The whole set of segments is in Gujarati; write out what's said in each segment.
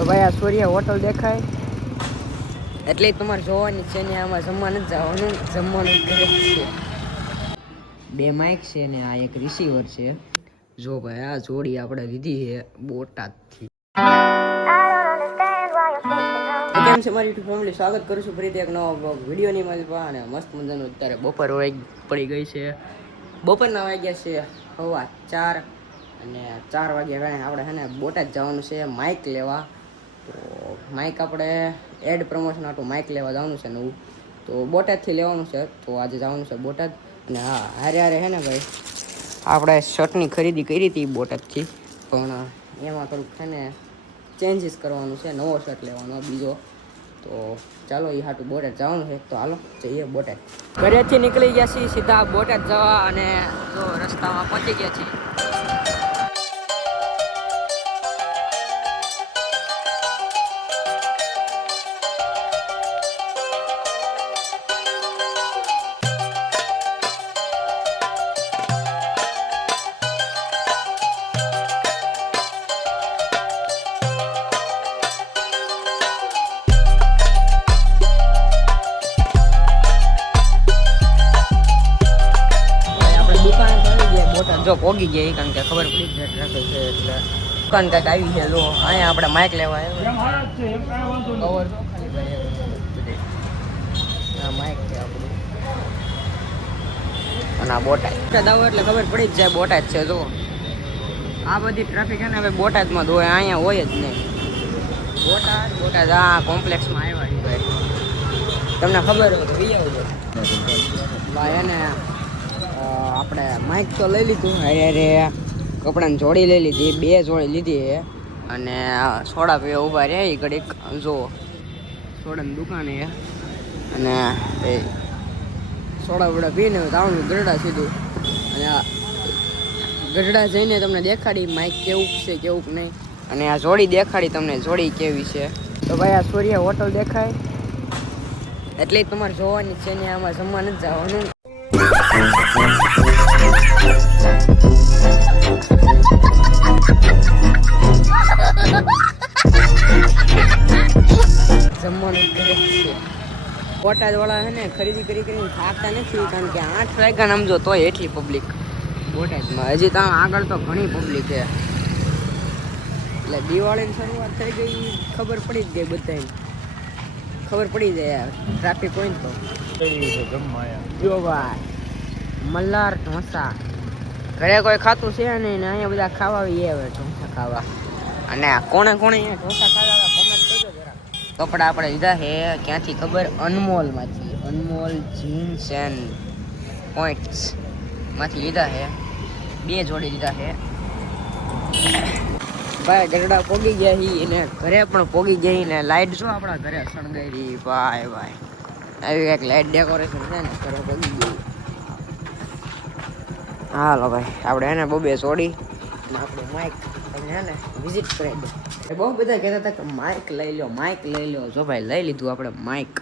તો ભાઈ આ સૂર્ય હોટલ દેખાય એટલે તમારે જોવાની છે ને આમાં જમવા નથી જવાનું, જમવાનું ઘરે છે. બે માઇક છે ને આ એક રિસીવર છે. જો ભાઈ આ જોડી આપણે લીધી છે બોટાદથી. કેમ છે મારી યુટ્યુબ ફેમિલી, સ્વાગત કરું છું ફરીથી એક નવા બ્લોગ વિડીયોની માલિકા. અને મસ્ત મજાનું અત્યારે બપોર પડી ગઈ છે. બપોરના વાગ્યા છે 4:15 અને 4 વાગ્યા કાંઈ આપણે છે ને બોટાદ જવાનું છે માઇક લેવા. તો માઇક આપણે એડ પ્રમોશન આટલું માઇક લેવા જવાનું છે નવું, તો બોટાદથી લેવાનું છે. તો આજે જવાનું છે બોટાદ. અને હા, હારે છે ને ભાઈ આપણે શર્ટની ખરીદી કરી હતી બોટાદથી, પણ એમાં થોડુંક છે ને ચેન્જીસ કરવાનું છે, નવો શર્ટ લેવાનો બીજો. તો ચાલો એ હાટું બોટાદ જવાનું છે. તો હાલો જઈએ બોટાદ. ઘરેથી નીકળી ગયા છીએ સીધા બોટાદ જવા, અને જો રસ્તામાં પહોંચી ગયા છીએ. જો પોગી ગયા કારણ કે ખબર પડી છે ટ્રાફિક છે એટલે દુકાન કંઈક આવી છે. લો અહીંયા આપણે માઇક લેવા આવ્યા કવર જો ખાલી ભાઈ માઇક છે આપણું. અને આ બોટાદ આવો એટલે ખબર પડી જ જાય બોટાદ છે. જો આ બધી ટ્રાફિક છે ને હવે બોટાદમાં જ હોય, અહીંયા હોય જ નહીં. બોટાદ આ કોમ્પ્લેક્સમાં આવ્યા છે ભાઈ, તમને ખબર હોય તો બી આવજો ભાઈ. એને આપણે માઇક તો લઈ લીધું, અરે કપડાની જોડી લઈ લીધી, 2 જોડી લીધી. અને સોડા પીવા ઊભા રહ્યા એ ઘડીક. જો સોડાની દુકાન છે અને એ સોડા વડા પીને આવવાનું ગરડા સીધું. અને આ ગરડા જઈને તમને દેખાડી માઇક કેવું છે કેવું નહીં, અને આ જોડી દેખાડી તમને જોડી કેવી છે. તો ભાઈ આ સૂર્ય હોટલ દેખાય એટલે તમારે જોવાની છે ને આમાં જમવા નથી જવાનું. જમવાનું ઘરે છે. બોટાદ વાળા છે ને ખરીદી કરીને થાકતા નથી, કારણ કે 8 વાગ્યા સમજો તોય એટલી પબ્લિક બોટાદમાં. હજી ત્યાં આગળ તો ઘણી પબ્લિક છે. એટલે દિવાળીની શરૂઆત થઈ ગઈ ખબર પડી જ ગઈ, બધાને ખબર પડી જાય ટ્રાફિક હોય ને તો. જો ભાઈ મલ્હાર ઢોસા ઘરે કોઈ ખાતું છે નહીં ને અહીંયા બધા ખાવા આવે ઢોસા ખાવા. અને કોણે અહીંયા ઢોસા ખાવા કોમેન્ટ કરજો જરા. કપડા આપણે લીધા છે ક્યાંથી ખબર, અનમોલમાંથી. અનમોલ જીન્સ એન્ડ પોઈન્ટ્સ માંથી લીધા છે, 2 જોડી લીધા છે ભાઈ. ગરડા પોગી ગયા હી અને ઘરે પણ પોગી ગઈ ને લાઈટ જો આપણા ઘરે સળગાઈ ભાઈ. આવી એક લાઈટ ડેકોરેશન છે ને ઘરે પોગી ગઈ. હાલો ભાઈ આપણે એને 2 જોડી અને આપણે માઇક તમને હે ને વિઝિટ કરાવી દો. બહુ બધા કહેતા હતા કે માઇક લઈ લો માઇક લઈ લો. જો ભાઈ લઈ લીધું આપણે માઇક.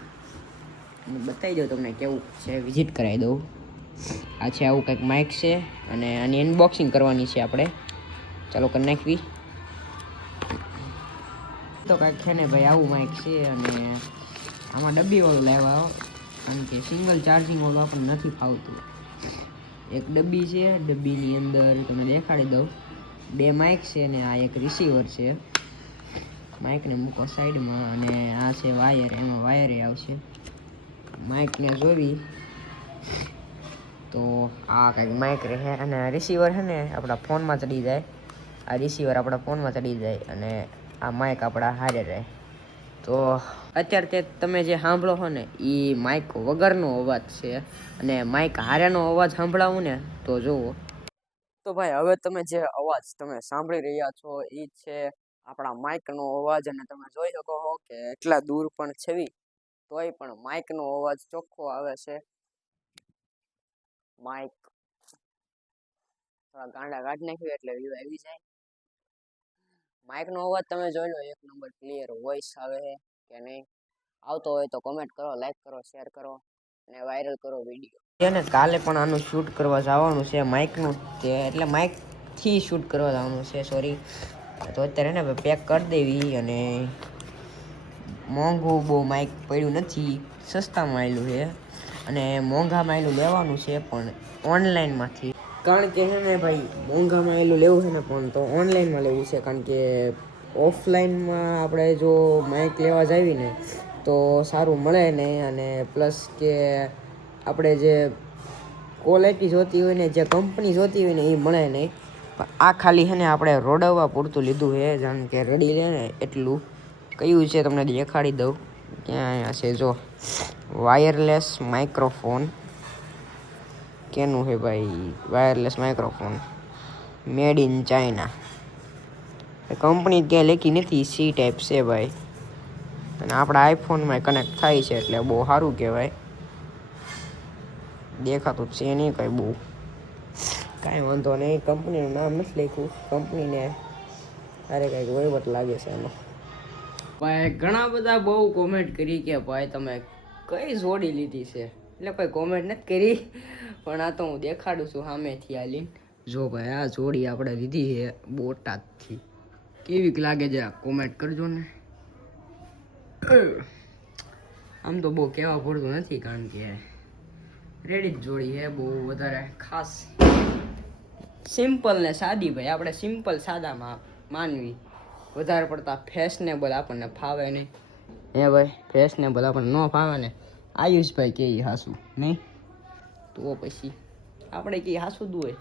બતાવી દઉં તમને કેવું છે, વિઝિટ કરાવી દઉં. આ છે આવું કંઈક માઇક છે અને આની અનબોક્સિંગ કરવાની છે આપણે. ચાલો કરી નાખવી. તો કાંઈક છે ને ભાઈ આવું માઇક છે, અને આમાં ડબ્બીવાળું લાવ્યા, કારણ કે સિંગલ ચાર્જિંગવાળું આપણને નથી ફાવતું. એક ડબ્બી છે, ડબ્બીની અંદર તમને દેખાડી દઉં 2 માઇક છે ને આ એક રિસીવર છે. માઇકને મૂકો સાઈડમાં, અને આ છે વાયર, એમાં વાયરે આવશે. માઇકને જોવી તો આ કંઈક માઇક રહે, અને રિસીવર છે ને આપણા ફોનમાં ચડી જાય. આ રિસીવર આપણા ફોનમાં ચડી જાય અને આ માઇક આપણા હારે રહે. તો અત્યારે તમે જે સાંભળો છો ને એ માઇક વગરનો અવાજ છે, અને માઇક હારેનો અવાજ સાંભળાવું ને તો જુઓ. તો ભાઈ હવે તમે જે અવાજ તમે સાંભળી રહ્યા છો એ છે આપણા માઇકનો અવાજ. અને તમે જોઈ શકો છો કે એટલા દૂર પણ છેવી તોય પણ માઇકનો અવાજ ચોખ્ખો આવે છે. માઇક થોડા ગાંડા કાઢી નાખ્યું એટલે વ્યૂ આવી જાય. માઇકનો અવાજ તમે જોઈ લો, 1 નંબર ક્લિયર વોઇસ આવે છે કે નહીં. આવતો હોય તો કમેન્ટ કરો, લાઈક કરો, શેર કરો અને વાયરલ કરો વિડીયો. એને કાલે પણ આનું શૂટ કરવા જવાનું છે માઇકનું, એટલે માઇકથી શૂટ કરવા જવાનું છે. સોરી, તો અત્યારે ને પેક કરી દેવી. અને મોંઘું બહુ માઇક પડ્યું નથી, સસ્તામાં આવેલું છે. અને મોંઘામાં આવેલું લેવાનું છે પણ ઓનલાઈનમાંથી, કારણ કે છે ને ભાઈ મોંઘામાં આવેલું લેવું છે ને પણ તો ઓનલાઈનમાં લેવું છે. કારણ કે ઓફલાઈનમાં આપણે જો માઇક લેવા જાવી ને તો સારું મળે નહીં. અને પ્લસ કે આપણે જે ક્વોલિટી જોતી હોય ને, જે કંપની જોતી હોય ને એ મળે નહીં. આ ખાલી છે ને આપણે રોડવવા પૂરતું લીધું છે, જાણ કે રડી લે ને એટલું. કયું છે તમને દેખાડી દઉં. ક્યાં અહીંયા છે જો, વાયરલેસ માઇક્રોફોન. કેનું છે ભાઈ? Wireless microphone made in China. Company ક્યાંય લેખી નથી, સી ટાઈપ છે ભાઈ. અને આપણા આઈફોનમાં કનેક્ટ થાય છે એટલે બહુ સારું કહેવાય. દેખાતું છે નહીં કંઈ બહુ, કાંઈ વાંધો નહીં. કંપનીનું નામ નથી લખ્યું, કંપનીને અરે કંઈક વહીવટ લાગે છે એનો. ભાઈ ઘણા બધા બહુ કોમેન્ટ કરી કે ભાઈ તમે કઈ જોડી લીધી છે. એટલે કોઈ કોમેન્ટ નથી કરી, પણ આ તો હું દેખાડું છું સામેથી હાલીને. જો ભાઈ આ જોડી આપણે લીધી છે બોટાદથી. કેવીક લાગે છે કોમેન્ટ કરજો ને. આમ તો બહુ કહેવા પૂરતું નથી, કારણ કે રેડી જ જોડી છે, બહુ વધારે ખાસ સિમ્પલ ને સાદી. ભાઈ આપણે સિમ્પલ સાદામાં માનવી, વધારે પડતા ફેશનેબલ આપણને ફાવે નહીં. હે ભાઈ ફેશનેબલ આપણને ન ફાવે ને, આયુષભાઈ કે હાસું નહીં તો પછી આપણે કે હાસું જ હોય.